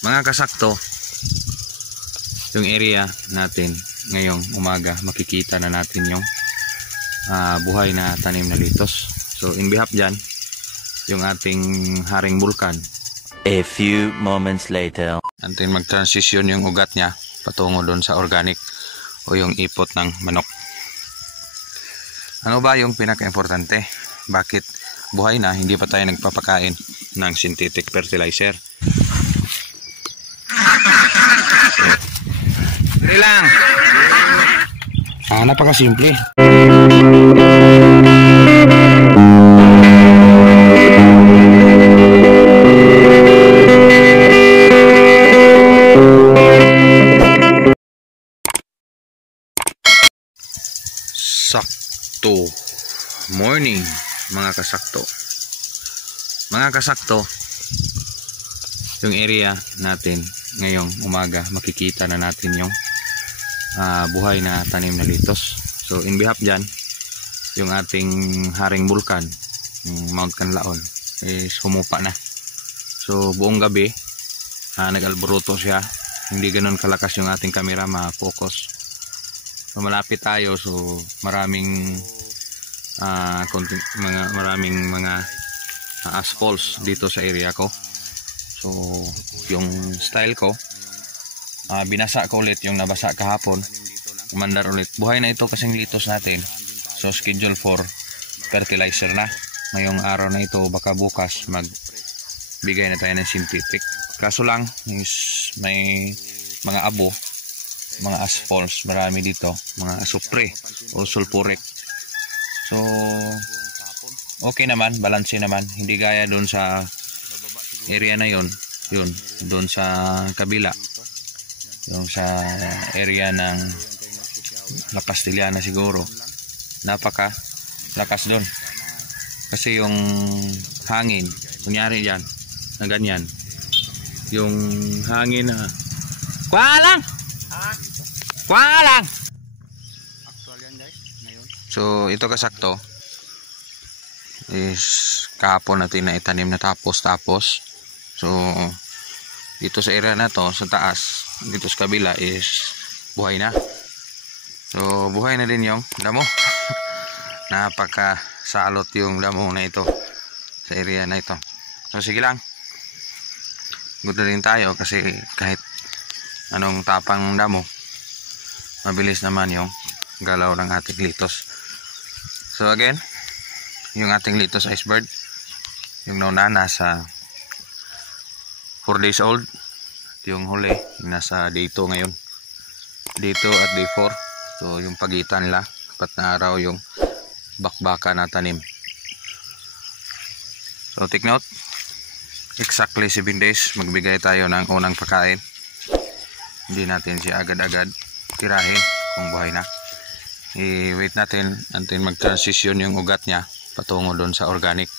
Mga kasakto, yung area natin ngayong umaga, makikita na natin yung buhay na tanim na litos. So in behalf dyan, yung ating haring bulkan. A few moments later. Antin mag-transition yung ugat niya patungo doon sa organic o yung ipot ng manok. Ano ba yung pinaka-importante? Bakit buhay na, hindi pa tayo nagpapakain ng synthetic fertilizer? Hindi lang. Napakasimple. Sakto morning mga kasakto. Mga kasakto, yung area natin ngayong umaga, makikita na natin yung buhay na tanim na litos. So in behalf dyan, yung ating haring bulkan, yung Mount Canlaon, is humupa na. So buong gabi nag-alboroto siya. Hindi ganun kalakas yung ating camera ma-focus. So malapit tayo, so maraming mga asphalts dito sa area ko. So yung style ko, binasa ko ulit yung nabasa kahapon, umandar ulit. Buhay na ito kasing litos natin. So schedule for fertilizer na ngayong araw na ito. Baka bukas magbigay na tayo ng synthetic. Kaso lang is may mga abo, mga asphalts, marami dito, mga asupre o sulfuric. So okay naman, balanse naman, hindi gaya doon sa area na yun doon sa kabila, yung sa area ng La Castellana siguro, napaka lakas doon kasi yung hangin, kunyari yan na ganyan, yung hangin na kuha lang. So ito kasakto is kahapon natin na itanim na tapos. So dito sa area na to, sa taas, dito sa kabila is buhay na. So buhay na din yung damo. Napaka salot yung damo na ito sa area na ito. So sige lang, good na rin tayo kasi kahit anong tapang ng damo, mabilis naman yung galaw ng ating litos. So again, yung ating litos iceberg, yung nauna nasa 4 days old, yung huli nasa day 2 ngayon, day 2 at day 4. So yung pagitan nila, 4 na araw yung bakbaka na tanim. So take note, exactly 7 days magbigay tayo ng unang pagkain. Hindi natin siya agad-agad tirahin kung buhay na. I-wait natin until mag-transition yung ugat niya patungo doon sa organic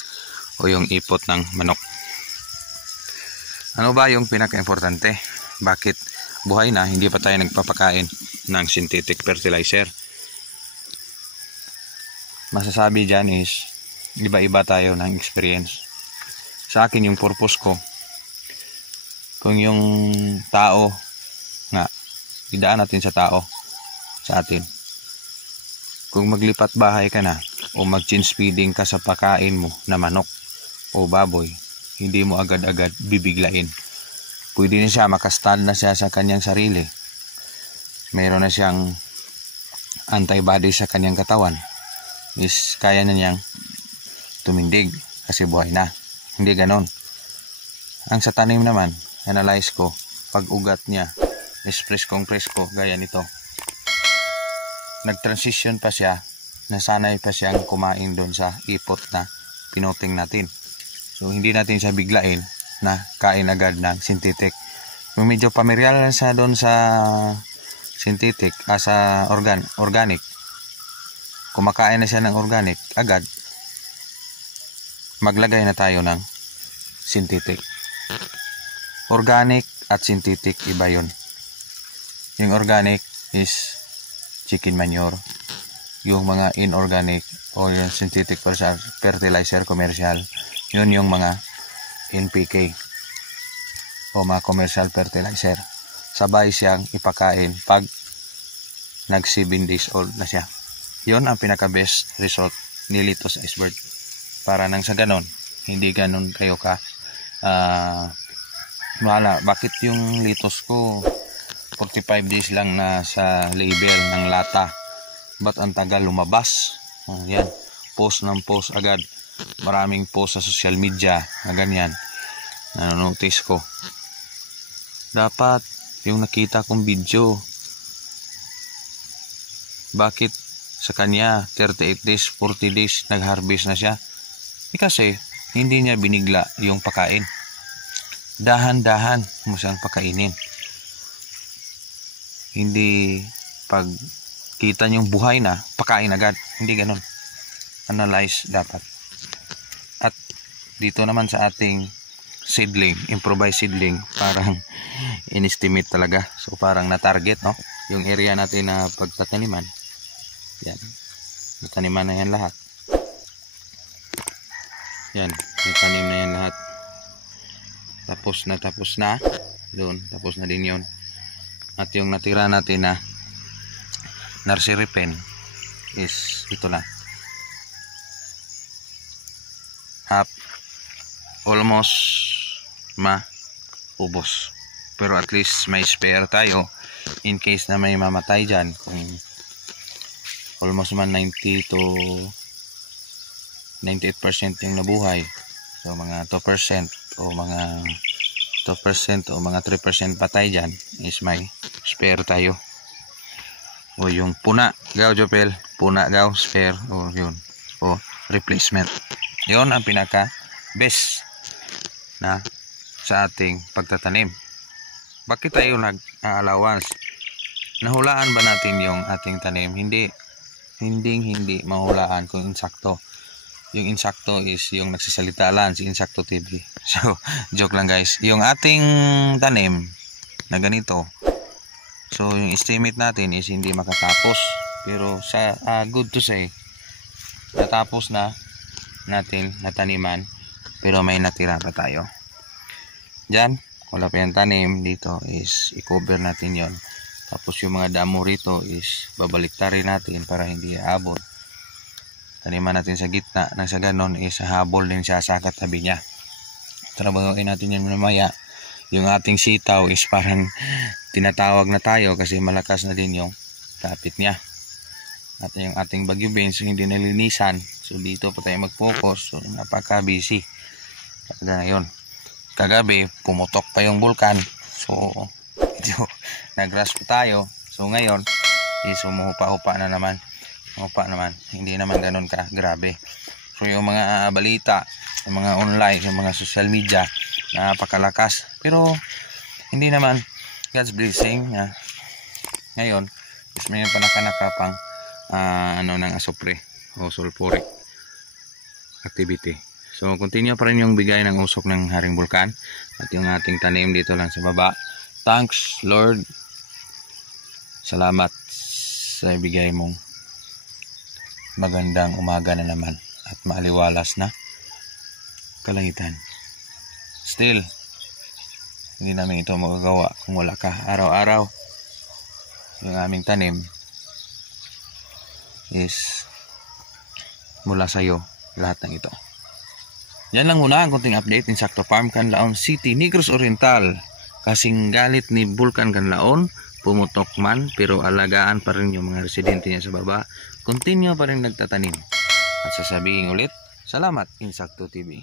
o yung ipot ng manok. Ano ba yung pinaka-importante? Bakit buhay na, hindi pa tayo nagpapakain ng synthetic fertilizer? Masasabi dyan is iba-iba tayo ng experience. Sa akin yung purpose ko, kung yung tao nga, idaan natin sa tao, sa atin, kung maglipat bahay ka na o mag-change feeding ka sa pakain mo na manok o baboy, hindi mo agad-agad bibiglain. Pwede na siya, makastand na siya sa kanyang sarili, mayroon na siyang antibody sa kanyang katawan, is kaya na niyang tumindig kasi buhay na. Hindi ganon. Ang sa tanim naman, analyze ko, pag ugat niya is preskong presko, gaya nito, nag-transition pa siya, nasanay pa siyang kumain doon sa ipot na pinuting natin. So hindi natin siya biglain na kain agad ng synthetic. Kung medyo familiar na siya doon sa synthetic, sa organic, kumakain na siya ng organic, agad maglagay na tayo ng synthetic. Organic at synthetic, iba yun. Yung organic is chicken manure. Yung mga inorganic o yung synthetic fertilizer commercial, yun yung mga NPK. o mga commercial fertilizer. Sabay siyang ipakain pag nag 7 days old na siya. Yon ang pinaka best result ni Litos Iceberg. Para nang sa ganon, hindi ganon kayo ka wala. Bakit yung litos ko 45 days lang na sa label ng lata? Ba't ang tagal lumabas? Yan, post ng post agad. Maraming post sa social media na ganyan. Nanonotice ko. Dapat yung nakita kong video, bakit sa kanya 38 days, 40 days nag-harvest na siya? Kasi hindi niya binigla yung pakain. Dahan-dahan mo siyang pakainin. Hindi pag kita niyong buhay na, pakain agad. Hindi ganun. Analyze dapat. At dito naman sa ating seedling, improvised seedling, parang in-estimate talaga. So parang na-target, no? Yung area natin na pagtataniman. Yan. Nataniman na yan lahat. Yan. Natanim na yan lahat. Tapos na. Doon. Tapos na din yun. At yung natira natin na nursery pen is ito na. Half. Almost maubos. Pero at least may spare tayo in case na may mamatay dyan. Kung almost man 90 to 98% yung nabuhay. So mga 2% o mga 2% o mga 3% patay dyan is may spare tayo. O yung puna gaw Jopel, puna gaw spare o yun, o replacement. Yun ang pinaka best na sa ating pagtatanim. Bakit tayo nag-allowance? Nahulaan ba natin yung ating tanim? Hindi mahulaan kung insakto. Yung insakto is yung nagsasalita lang, si Insakto TV. So, joke lang guys. Yung ating tanim na ganito, so yung estimate natin is hindi makatapos. Pero sa good to say, natapos na natin nataniman, pero may natira pa tayo. Diyan, wala pa yung tanim, dito is i-cover natin yon. Tapos yung mga damo rito is babaliktarin natin para hindi aabot. Taniman natin sa gitna, nang sa ganon is habol din siya sa katabi niya. Trabahoin natin yan mamaya. Yung ating sitaw is parang tinatawag na tayo kasi malakas na din yung kapit niya. At yung ating bagyo beans hindi nalinisan. So dito pa tayo mag-focus. So napaka busy. Kaya yun. Kagabi pumutok pa yung bulkan. So ito, nag-rush pa tayo. So ngayon is umuhupa-hupa na naman. Hindi naman ganun ka grabe. So yung mga balita, yung mga online, yung mga social media, napakalakas. Pero hindi naman God's blessing. Ngayon is may panakanakapang ng asupre o sulfuric activity. So continue pa rin yung bigay ng usok ng Haring Bulkan at yung ating tanim dito lang sa baba. Thanks Lord. Salamat sa ibigay mong magandang umaga na naman at maaliwalas na kalangitan. Still, hindi namin ito magagawa kung wala ka. Araw-araw, yung aming tanim is mula sa iyo lahat ng ito. Yan lang muna ang konting update ng Insakto Farm Canlaon City, Negros Oriental. Kasing galit ni Bulkan Canlaon, pumutok man pero alagaan pa rin yung mga residente niya sa baba. Continue pa rin nagtatanim. At sasabihin ulit, salamat Insakto TV.